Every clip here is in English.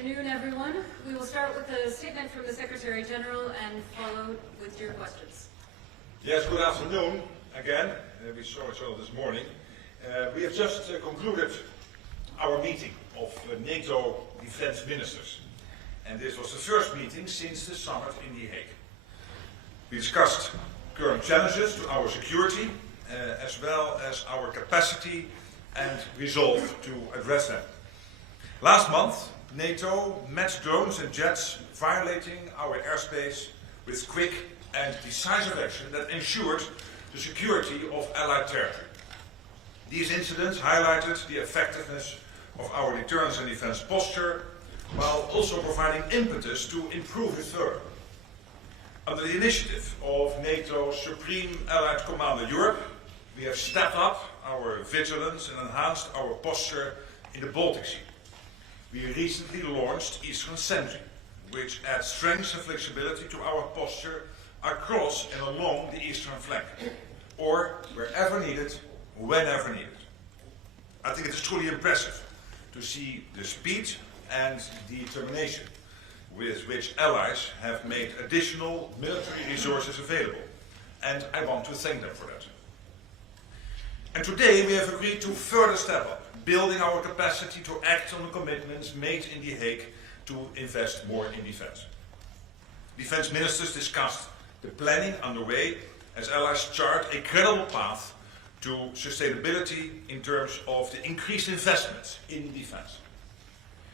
afternoon, everyone. We will start with a statement from the Secretary-General and follow with your questions. Yes, good afternoon again. We saw each other this morning. We have just concluded our meeting of NATO defense ministers. And this was the first meeting since the summit in The Hague. We discussed current challenges to our security, as well as our capacity and resolve to address them. Last month, NATO met drones and jets violating our airspace with quick and decisive action that ensured the security of Allied territory. These incidents highlighted the effectiveness of our deterrence and defense posture, while also providing impetus to improve it further. Under the initiative of NATO's Supreme Allied Commander Europe, we have stepped up our vigilance and enhanced our posture in the Baltic Sea. We recently launched Eastern Sentry, which adds strength and flexibility to our posture across and along the eastern flank, or wherever needed, whenever needed. I think it is truly impressive to see the speed and determination with which allies have made additional military resources available, and I want to thank them for that. And today we have agreed to further step up, building our capacity to act on the commitments made in The Hague to invest more in defense. Defense ministers discussed the planning underway as allies chart a credible path to sustainability in terms of the increased investments in defense.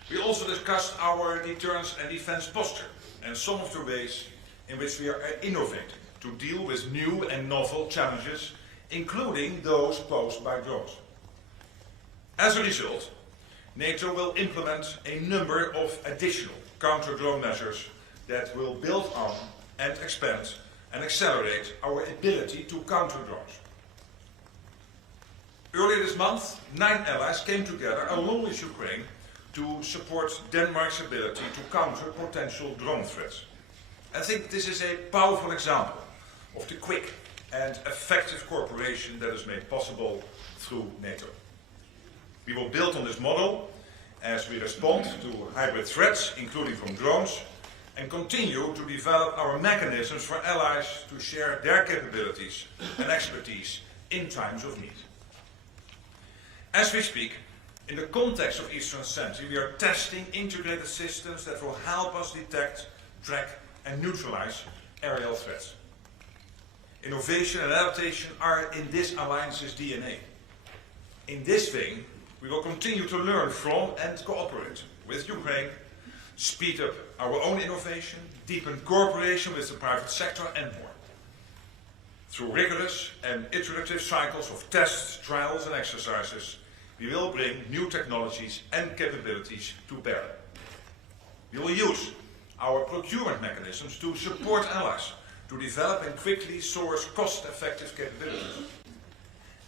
We also discussed our deterrence and defense posture and some of the ways in which we are innovating to deal with new and novel challenges, including those posed by drones. As a result, NATO will implement a number of additional counter-drone measures that will build on and expand and accelerate our ability to counter drones. Earlier this month, 9 allies came together along with Ukraine to support Denmark's ability to counter potential drone threats. I think this is a powerful example of the quick and effective cooperation that is made possible through NATO. We will build on this model as we respond to hybrid threats, including from drones, and continue to develop our mechanisms for allies to share their capabilities and expertise in times of need. As we speak, in the context of Eastern Sentry, we are testing integrated systems that will help us detect, track, and neutralize aerial threats. Innovation and adaptation are in this alliance's DNA. In this vein, we will continue to learn from and cooperate with Ukraine, speed up our own innovation, deepen cooperation with the private sector, and more. Through rigorous and iterative cycles of tests, trials, and exercises, we will bring new technologies and capabilities to bear. We will use our procurement mechanisms to support allies to develop and quickly source cost-effective capabilities.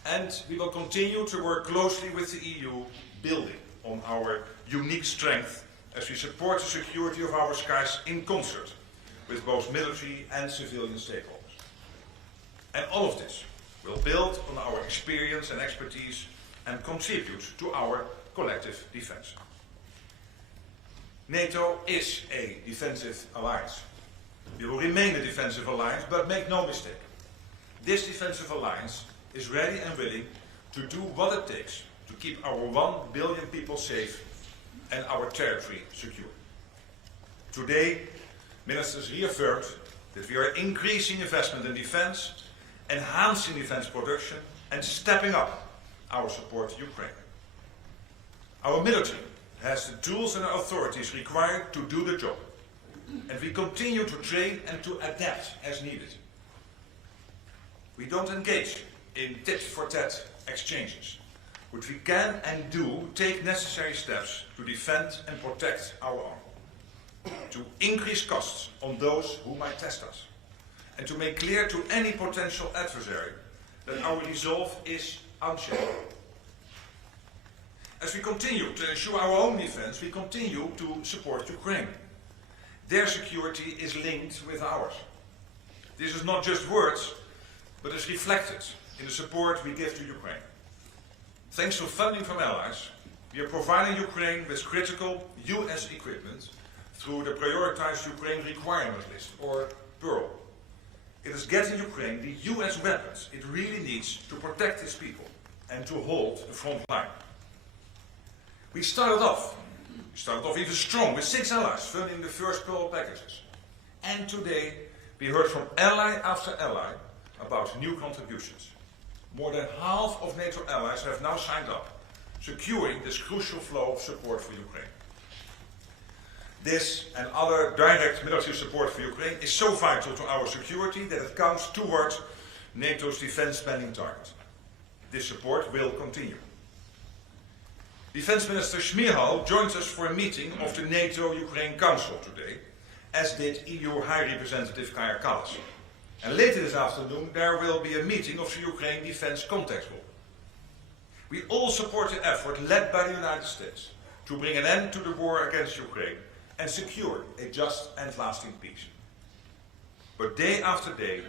And we will continue to work closely with the EU, building on our unique strength as we support the security of our skies in concert with both military and civilian stakeholders. And all of this will build on our experience and expertise and contribute to our collective defense. NATO is a defensive alliance. We will remain a defensive alliance, but make no mistake. This defensive alliance is ready and willing to do what it takes to keep our 1 billion people safe and our territory secure. Today, ministers reaffirmed that we are increasing investment in defense, enhancing defense production, and stepping up our support to Ukraine. Our military has the tools and authorities required to do the job, and we continue to train and to adapt as needed. We don't engage in tit-for-tat exchanges, but we can and do take necessary steps to defend and protect our own, to increase costs on those who might test us, and to make clear to any potential adversary that our resolve is unshakable. As we continue to ensure our own defense, we continue to support Ukraine. Their security is linked with ours. This is not just words, but is reflected in the support we give to Ukraine. Thanks to funding from allies, We are providing Ukraine with critical US equipment through the Prioritized Ukraine Requirement List, or PEARL. It is getting Ukraine the US weapons it really needs to protect its people and to hold the front line. We started off even strong with 6 allies funding the first PEARL packages. And today we heard from ally after ally about new contributions. More than half of NATO allies have now signed up, securing this crucial flow of support for Ukraine. This and other direct military support for Ukraine is so vital to our security that it counts towards NATO's defense spending target. This support will continue. Defense Minister Schmierhal joins us for a meeting of the NATO-Ukraine Council today, as did EU High Representative Kaja Kallas. And later this afternoon there will be a meeting of the Ukraine Defense Contact Group. We all support the effort led by the United States to bring an end to the war against Ukraine and secure a just and lasting peace. But day after day,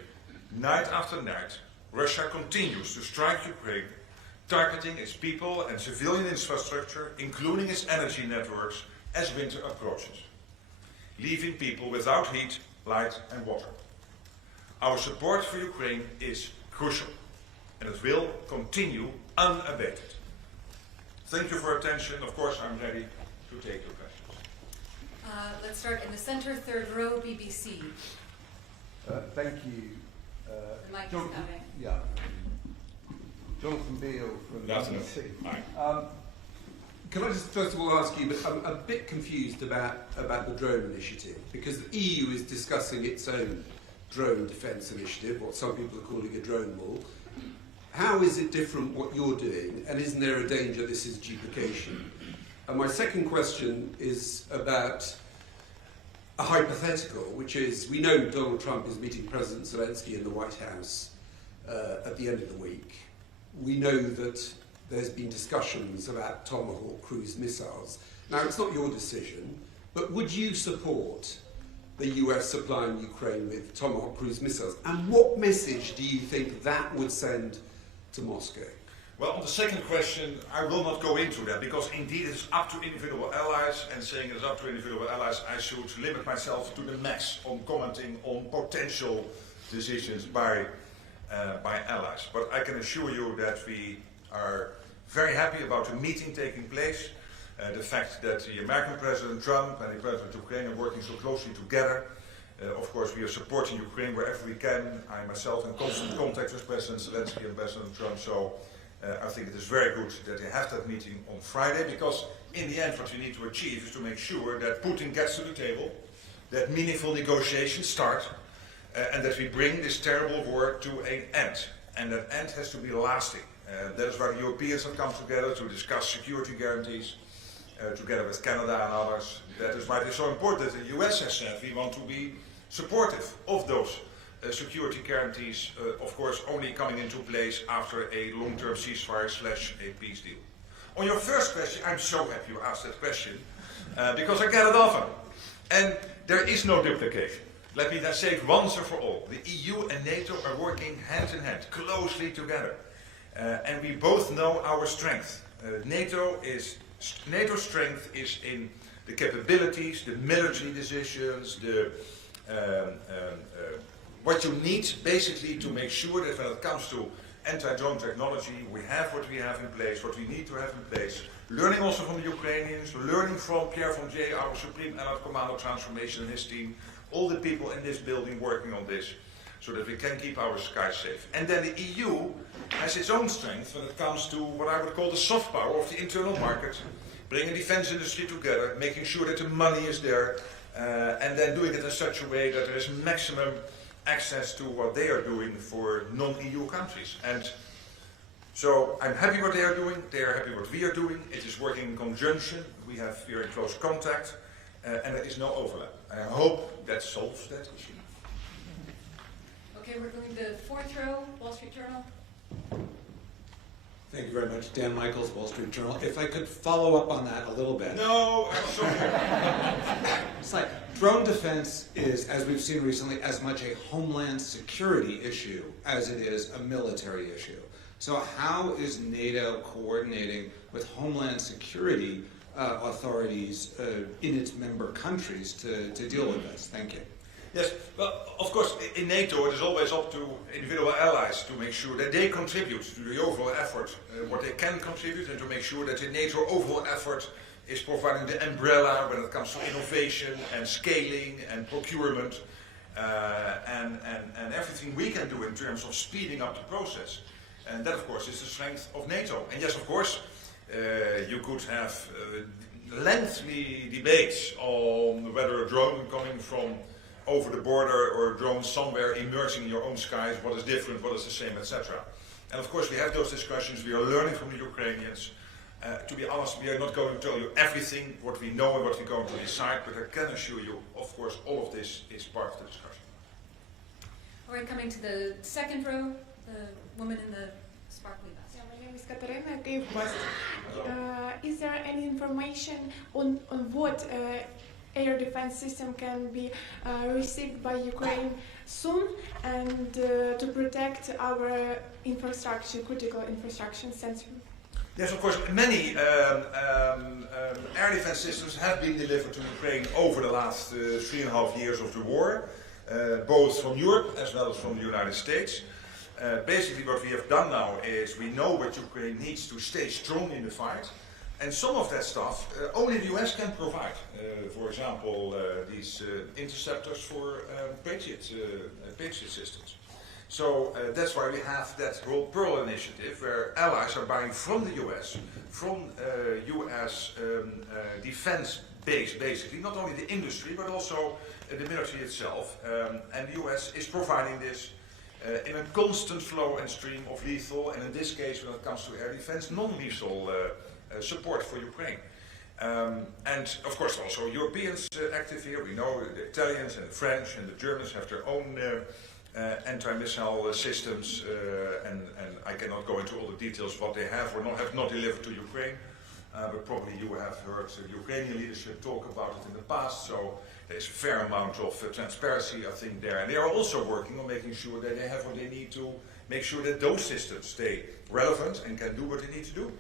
night after night, Russia continues to strike Ukraine, targeting its people and civilian infrastructure, including its energy networks, as winter approaches, leaving people without heat, light and water. Our support for Ukraine is crucial, and it will continue unabated. Thank you for your attention. Of course, I'm ready to take your questions. Let's start in the center, third row, BBC. Thank you. The mic is Jonathan, coming. yeah. Jonathan Beale from Good afternoon. BBC. Hi. Can I just first of all ask you, but I'm a bit confused about the drone initiative, because the EU is discussing its own drone defence initiative, what some people are calling a drone wall. How is it different what you're doing, and isn't there a danger this is duplication? And my second question is about a hypothetical, which is, we know Donald Trump is meeting President Zelensky in the White House at the end of the week. We know that there's been discussions about Tomahawk cruise missiles. Now, it's not your decision, but would you support the US supplying Ukraine with Tomahawk cruise missiles? And what message do you think that would send to Moscow? Well, on the second question, I will not go into that, because indeed it's up to individual allies, and saying it's up to individual allies, I should limit myself to the max on commenting on potential decisions by allies. But I can assure you that we are very happy about the meeting taking place, the fact that the American President Trump and the President of Ukraine are working so closely together. Of course, we are supporting Ukraine wherever we can. I myself in constant contact with President Zelensky and President Trump, so I think it is very good that they have that meeting on Friday, because in the end what we need to achieve is to make sure that Putin gets to the table, that meaningful negotiations start, and that we bring this terrible war to an end. And that end has to be lasting. That is why the Europeans have come together to discuss security guarantees, together with Canada and others. That is why it is so important that the US has said we want to be supportive of those security guarantees, of course only coming into place after a long-term ceasefire / a peace deal. On your first question, I'm so happy you asked that question, because I get it often. And there is no duplication. Let me then say it once and for all. The EU and NATO are working hand in hand, closely together. And we both know our strength. NATO's strength is in the capabilities, the military decisions, what you need basically to make sure that when it comes to anti-drone technology, we have what we have in place, what we need to have in place. Learning also from the Ukrainians, learning from Pierre von Jay, our Supreme Allied Commando Transformation and his team, all the people in this building working on this, so that we can keep our skies safe. And then the EU has its own strength when it comes to what I would call the soft power of the internal market, bringing defense industry together, making sure that the money is there, and then doing it in such a way that there is maximum access to what they are doing for non-EU countries. And so I'm happy what they are doing, they are happy what we are doing, it is working in conjunction, we are in close contact, and there is no overlap. I hope that solves that issue. Okay, we're going to fourth row, Wall Street Journal. Thank you very much. Dan Michaels, Wall Street Journal. If I could follow up on that a little bit. No, I'm sorry. It's like drone defense is, as we've seen recently, as much a homeland security issue as it is a military issue. So how is NATO coordinating with Homeland Security authorities in its member countries to deal with this? Thank you. Yes, well, of course, in NATO it is always up to individual allies to make sure that they contribute to the overall effort, what they can contribute, and to make sure that the NATO overall effort is providing the umbrella when it comes to innovation and scaling and procurement and everything we can do in terms of speeding up the process. And that, of course, is the strength of NATO. And yes, of course, you could have lengthy debates on whether a drone coming from over the border or a drone somewhere emerging in your own skies, what is different, what is the same, etc. And of course we have those discussions, we are learning from the Ukrainians. To be honest, we are not going to tell you everything, what we know and what we're going to decide, but I can assure you, of course, all of this is part of the discussion. All right, coming to the second row, the woman in the sparkly vest. Yeah, my name is Katarina Kyiv-West. Is there any information on what air defense system can be received by Ukraine soon and to protect our infrastructure, critical infrastructure center? Yes, of course, many air defense systems have been delivered to Ukraine over the last 3.5 years of the war, both from Europe as well as from the United States. Basically what we have done now is we know what Ukraine needs to stay strong in the fight. And some of that stuff only the US can provide. For example, these interceptors for Patriot systems. So that's why we have that whole Pearl initiative where allies are buying from the US, from US defense base basically, not only the industry but also the military itself. And the US is providing this in a constant flow and stream of lethal, and in this case when it comes to air defense, non-lethal support for Ukraine. And of course also Europeans active here. We know the Italians and the French and the Germans have their own anti-missile systems, and I cannot go into all the details what they have or have not delivered to Ukraine, but probably you have heard the Ukrainian leadership talk about it in the past, so there's a fair amount of transparency I think there, and they are also working on making sure that they have what they need to make sure that those systems stay relevant and can do what they need to do.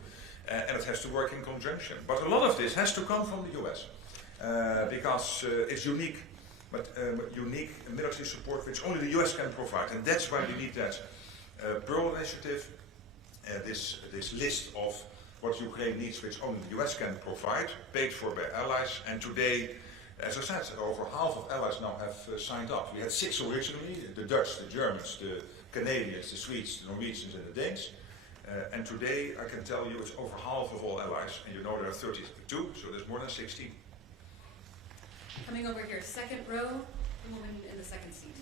And it has to work in conjunction. But a lot of this has to come from the US because it's unique, but unique military support which only the US can provide. And that's why we need that Pearl initiative, this list of what Ukraine needs which only the US can provide, paid for by allies. And today, as I said, over half of allies now have signed up. We had 6 originally, the Dutch, the Germans, the Canadians, the Swedes, the Norwegians and the Danes. And today, I can tell you, it's over half of all allies, and you know there are 32, so there's more than 16. Coming over here, second row, the woman in the second seat.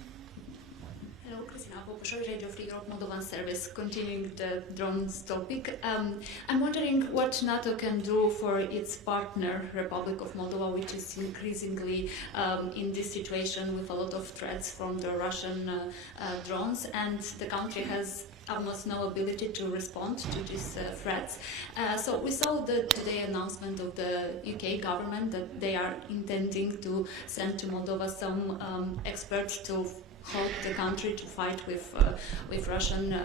Hello, Christina Popushoy, Radio Free Europe Moldovan Service. Continuing the drones topic, I'm wondering what NATO can do for its partner, Republic of Moldova, which is increasingly in this situation with a lot of threats from the Russian drones, and the country has almost no ability to respond to these threats. So we saw the today announcement of the UK government that they are intending to send to Moldova some experts to help the country to fight with Russian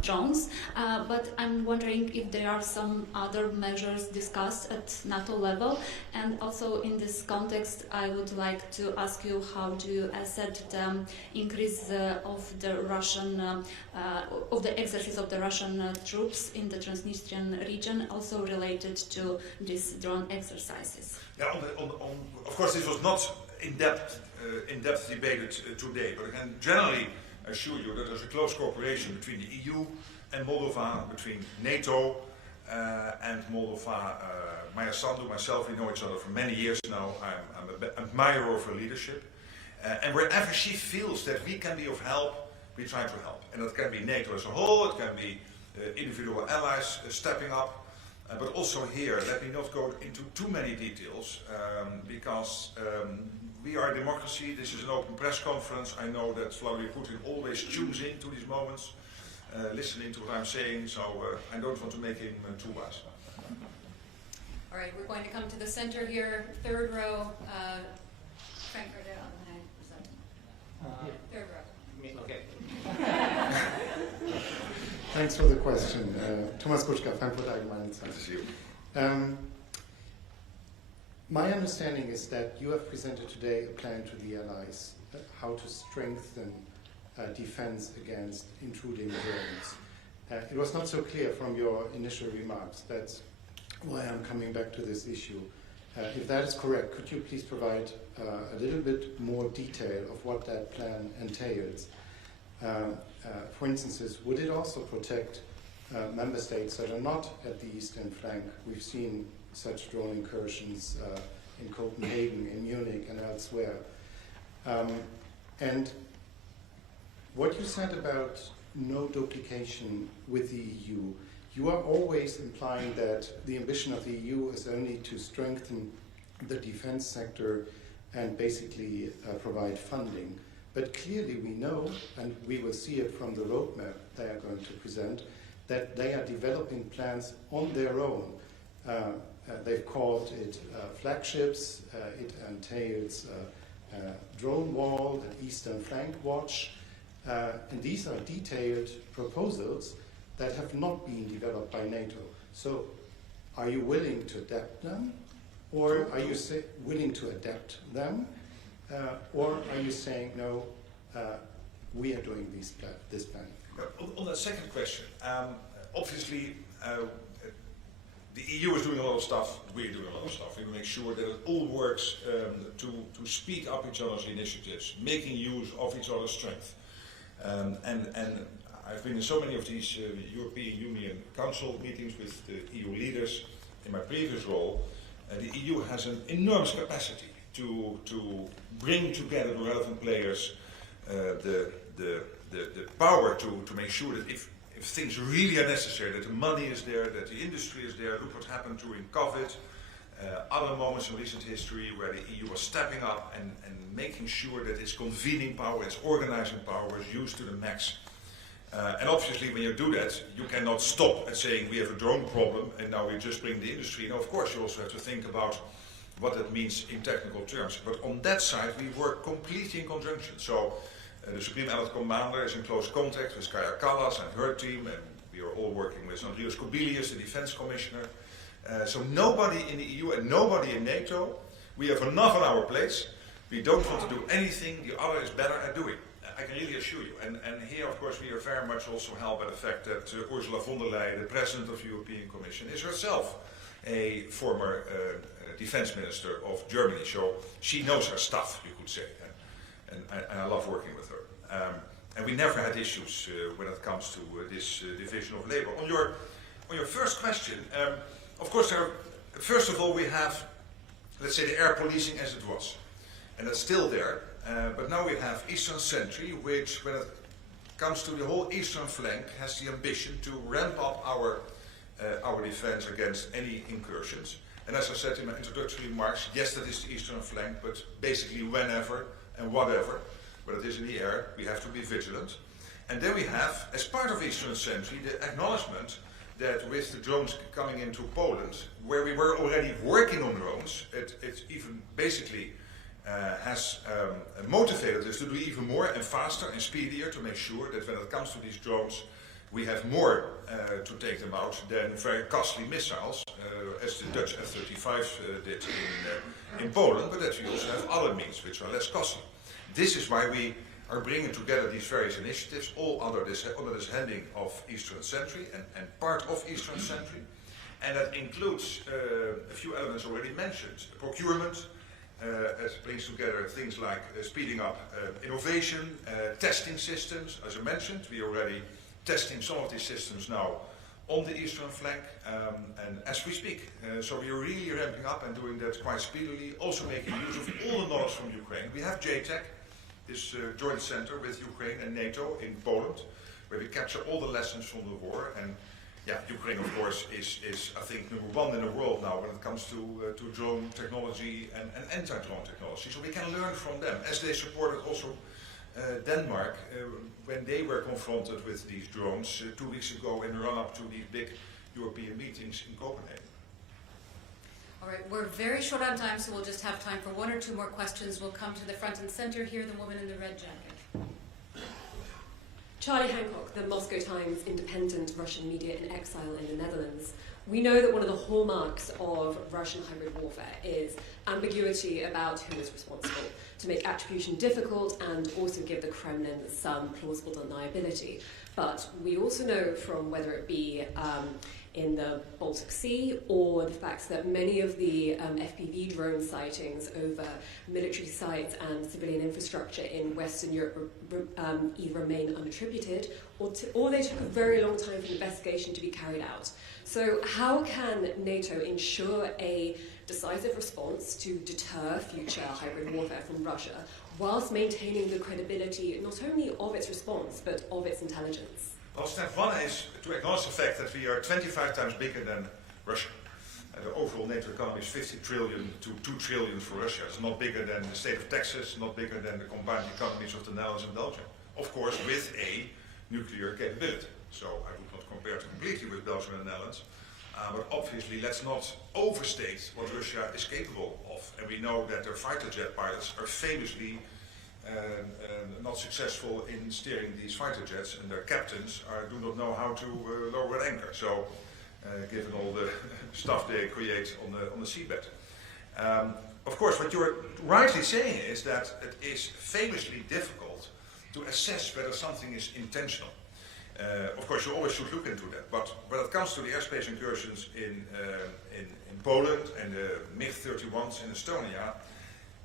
drones. But I'm wondering if there are some other measures discussed at NATO level. And also in this context, I would like to ask you, how do you assess the increase of the Russian, of the exercise of the Russian troops in the Transnistrian region, also related to these drone exercises? Yeah, of course this was not in-depth debated today, but I can generally assure you that there's a close cooperation between the EU and Moldova, between NATO and Moldova. Maya Sandu, myself, we know each other for many years now. I'm an admirer of her leadership. And wherever she feels that we can be of help, we try to help. And that can be NATO as a whole, it can be individual allies stepping up. But also here, let me not go into too many details, because we are a democracy, this is an open press conference. I know that Vladimir Putin always tunes in to these moments, listening to what I'm saying, so I don't want to make him too wise. All right, we're going to come to the center here, third row. Frank Gardell, third row. Okay. Thanks for the question. Thomas Kutschka, Frankfurt Allgemeine Zeitung. Good to see you. My understanding is that you have presented today a plan to the allies how to strengthen defense against intruding drones. It was not so clear from your initial remarks. That's why I'm coming back to this issue. If that is correct, could you please provide a little bit more detail of what that plan entails? For instance, would it also protect member states that are not at the eastern flank? We've seen such drone incursions in Copenhagen, in Munich, and elsewhere. And what you said about no duplication with the EU, you are always implying that the ambition of the EU is only to strengthen the defense sector and basically provide funding. But clearly we know, and we will see it from the roadmap they are going to present, that they are developing plans on their own. They've called it flagships, it entails drone wall, an eastern flank watch, and these are detailed proposals that have not been developed by NATO. So are you willing to adapt them, or are you willing to adapt them, or are you saying, no, we are doing this plan? On that second question, obviously the EU is doing a lot of stuff, we're doing a lot of stuff. We make sure that it all works to speed up each other's initiatives, making use of each other's strength. And I've been in so many of these European Union Council meetings with the EU leaders in my previous role. The EU has an enormous capacity to bring together the relevant players, the power to make sure that if things really are necessary, that the money is there, that the industry is there. Look what happened during COVID, other moments in recent history where the EU was stepping up and making sure that its convening power, its organizing power was used to the max. And obviously when you do that, you cannot stop at saying we have a drone problem and now we just bring the industry. Now of course you also have to think about what that means in technical terms. But on that side we work completely in conjunction. So the Supreme Allied Commander is in close contact with Kaja Kallas and her team, and we are all working with Andrius Kubilius, the Defense Commissioner. So nobody in the EU and nobody in NATO, we have enough on our plates. We don't want to do anything the other is better at doing. I can really assure you. And here, of course, we are very much also helped by the fact that Ursula von der Leyen, the President of the European Commission, is herself a former defense minister of Germany. So she knows her stuff, you could say. And I love working with her. And we never had issues when it comes to this division of labor. On your first question, of course, first of all, we have, let's say, the air policing as it was. And that's still there. But now we have Eastern Sentry, which, when it comes to the whole eastern flank, has the ambition to ramp up our defense against any incursions. And as I said in my introductory remarks, yes, that is the eastern flank, but basically whenever and whatever, but it is in the air, we have to be vigilant. And then we have, as part of Eastern Sentry, the acknowledgement that with the drones coming into Poland, where we were already working on drones, it even basically has motivated us to do even more and faster and speedier to make sure that when it comes to these drones, we have more to take them out than very costly missiles, as the Dutch F-35s did in Poland, but that we also have other means which are less costly. This is why we are bringing together these various initiatives, all under this heading of Eastern Sentry and part of Eastern Sentry. And that includes a few elements already mentioned. Procurement, it brings together things like speeding up innovation, testing systems. As I mentioned, we are already testing some of these systems now on the eastern flank, and as we speak. So we are really ramping up and doing that quite speedily, also making use of all the knowledge from Ukraine. We have JTEC, this joint center with Ukraine and NATO in Poland, where we capture all the lessons from the war. And yeah, Ukraine, of course, is I think #1 in the world now when it comes to drone technology and anti-drone technology. So we can learn from them, as they supported also Denmark when they were confronted with these drones 2 weeks ago in the run-up to these big European meetings in Copenhagen. All right, we're very short on time, so we'll just have time for 1 or 2 more questions. We'll come to the front and center here, the woman in the red jacket. Charlie Hancock, the Moscow Times independent Russian media in exile in the Netherlands. We know that one of the hallmarks of Russian hybrid warfare is ambiguity about who is responsible, to make attribution difficult and also give the Kremlin some plausible deniability. But we also know from whether it be in the Baltic Sea or the fact that many of the FPV drone sightings over military sites and civilian infrastructure in Western Europe either remain unattributed or they took a very long time for the investigation to be carried out. So how can NATO ensure a decisive response to deter future hybrid warfare from Russia whilst maintaining the credibility not only of its response but of its intelligence? Well, step one is to acknowledge the fact that we are 25 times bigger than Russia. The overall NATO economy is 50 trillion to 2 trillion for Russia. It's not bigger than the state of Texas, not bigger than the combined economies of the Netherlands and Belgium. Of course, with a nuclear capability. So I would not compare it completely with Belgium and the Netherlands. But obviously, let's not overstate what Russia is capable of. And we know that their fighter jet pilots are famously not successful in steering these fighter jets, and their captains do not know how to lower an anchor. So, given all the stuff they create on the seabed. Of course, what you're rightly saying is that it is famously difficult to assess whether something is intentional. Of course, you always should look into that. But when it comes to the airspace incursions in Poland and the MiG-31s in Estonia,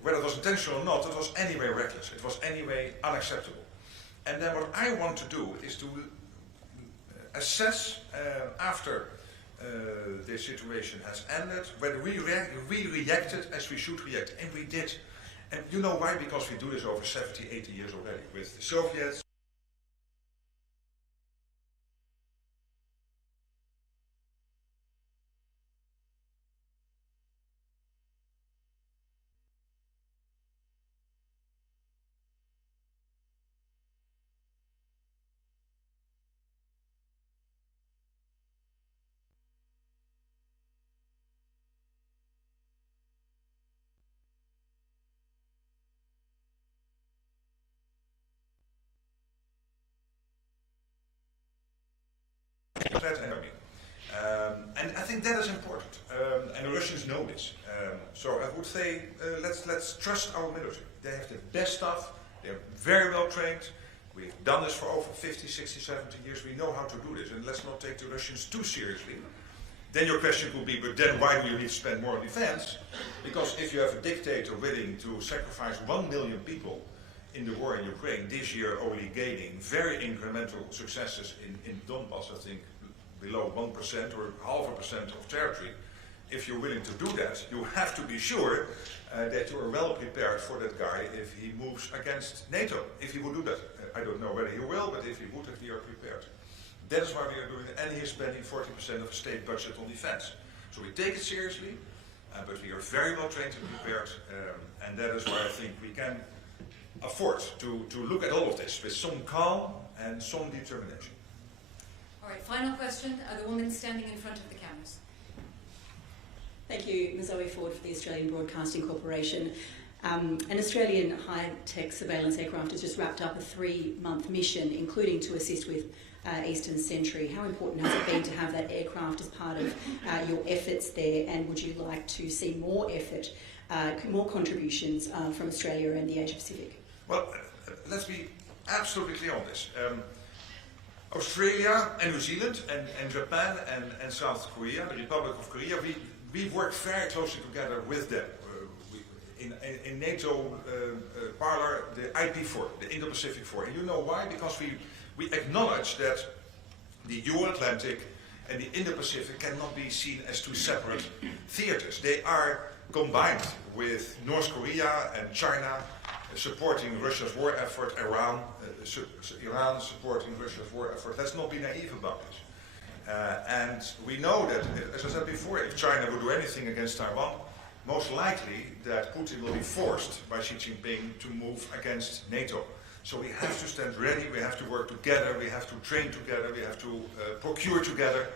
whether it was intentional or not, it was anyway reckless. It was anyway unacceptable. And then what I want to do is to assess after this situation has ended whether we reacted as we should react. And we did. And you know why? Because we do this over 70, 80 years already with the Soviets. And I think that is important, and the Russians know this. So I would say, let's trust our military. They have the best stuff, they're very well trained, we've done this for over 50, 60, 70 years, we know how to do this, and let's not take the Russians too seriously. Then your question could be, but then why do you need to spend more on defense? Because if you have a dictator willing to sacrifice 1 million people in the war in Ukraine, this year only gaining very incremental successes in Donbass, I think below 1% or 0.5% of territory. If you're willing to do that, you have to be sure that you are well prepared for that guy if he moves against NATO. If he would do that, I don't know whether he will, but if he would, we are prepared. That is why we are doing it, and he is spending 40% of the state budget on defense. So we take it seriously, but we are very well trained and prepared, and that is why I think we can afford to look at all of this with some calm and some determination. All right, final question. The woman standing in front of the cameras. Thank you, Ms. Zoe Ford for the Australian Broadcasting Corporation. An Australian high-tech surveillance aircraft has just wrapped up a 3-month mission, including to assist with Eastern Sentry. How important has it been to have that aircraft as part of your efforts there, and would you like to see more effort, more contributions from Australia and the Asia-Pacific? Well, let's be absolutely clear on this. Australia and New Zealand and Japan and South Korea, the Republic of Korea, we work very closely together with them. In NATO parlor, the IP4, the Indo-Pacific 4. And you know why? Because we acknowledge that the Euro-Atlantic and the Indo-Pacific cannot be seen as two separate theaters. They are combined with North Korea and China supporting Russia's war effort, Iran supporting Russia's war effort. Let's not be naive about this. And we know that, as I said before, if China would do anything against Taiwan, most likely that Putin will be forced by Xi Jinping to move against NATO. So we have to stand ready, we have to work together, we have to train together, we have to procure together,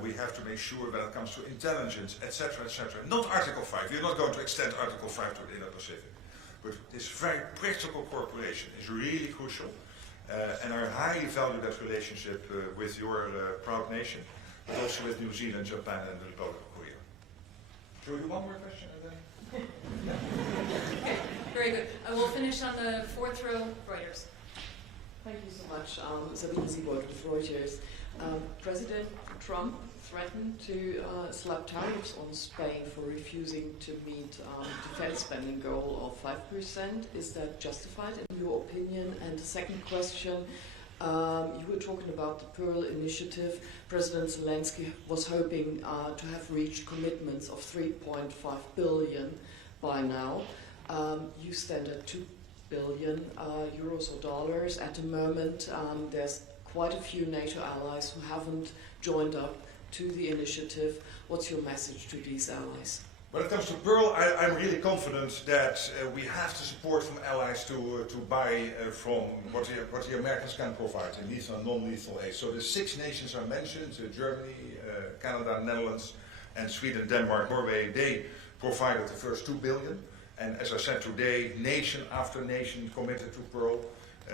we have to make sure when it comes to intelligence, etc., etc. Not Article 5, we're not going to extend Article 5 to the Indo-Pacific. But this very practical cooperation is really crucial. And I highly value that relationship with your proud nation, but also with New Zealand, Japan, and the Republic of Korea. Shall we do one more question? Okay, very good. I will finish on the fourth row, Reuters. Thank you so much. Sabine Siebold with Reuters. President Trump threatened to slap tariffs on Spain for refusing to meet defense spending goal of 5%. Is that justified in your opinion? And the second question, you were talking about the Pearl Initiative. President Zelensky was hoping to have reached commitments of 3.5 billion by now. You stand at 2 billion euros or dollars. At the moment, there's quite a few NATO allies who haven't joined up to the initiative. What's your message to these allies? When it comes to Pearl, I'm really confident that we have the support from allies to buy from what the Americans can provide in lethal and non-lethal aid. So the 6 nations are mentioned, Germany, Canada, Netherlands, and Sweden, Denmark, Norway, they provided the first 2 billion. And as I said today, nation after nation committed to Pearl.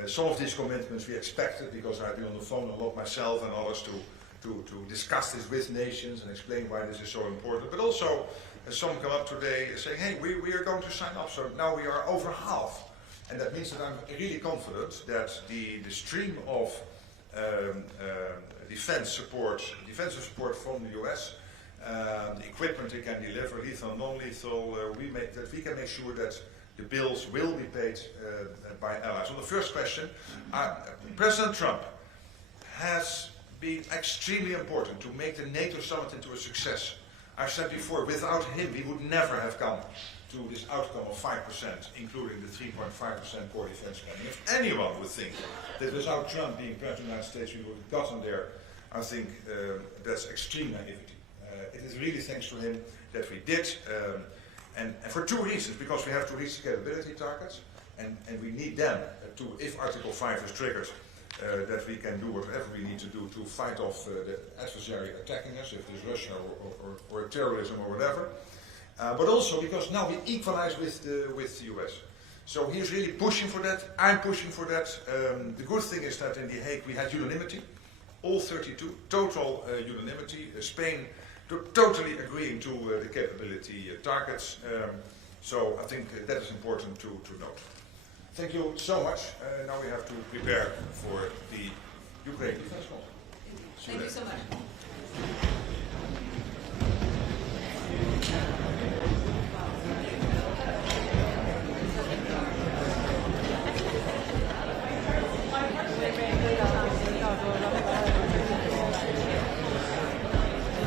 Some of these commitments we expected because I've been on the phone a lot myself and others to discuss this with nations and explain why this is so important. But also, some come up today saying, hey, we are going to sign up, so now we are over half. And that means that I'm really confident that the stream of defensive support from the US, the equipment they can deliver, lethal and non-lethal, we can make sure that the bills will be paid by allies. On the first question, President Trump has been extremely important to make the NATO summit into a success. I've said before, without him, we would never have come to this outcome of 5%, including the 3.5% core defense spending. If anyone would think that without Trump being President of the United States, we would have gotten there, I think that's extreme naivety. It is really thanks to him that we did, and for 2 reasons. Because we have to reach the capability targets, and we need them to, if Article 5 is triggered, that we can do whatever we need to do to fight off the adversary attacking us, if it's Russia or terrorism or whatever. But also because now we equalize with the US. So he's really pushing for that. I'm pushing for that. The good thing is that in The Hague we had unanimity, all 32, total unanimity. Spain totally agreeing to the capability targets. So I think that is important to note. Thank you so much. Now we have to prepare for the Ukraine Defense Conference. Thank you so much.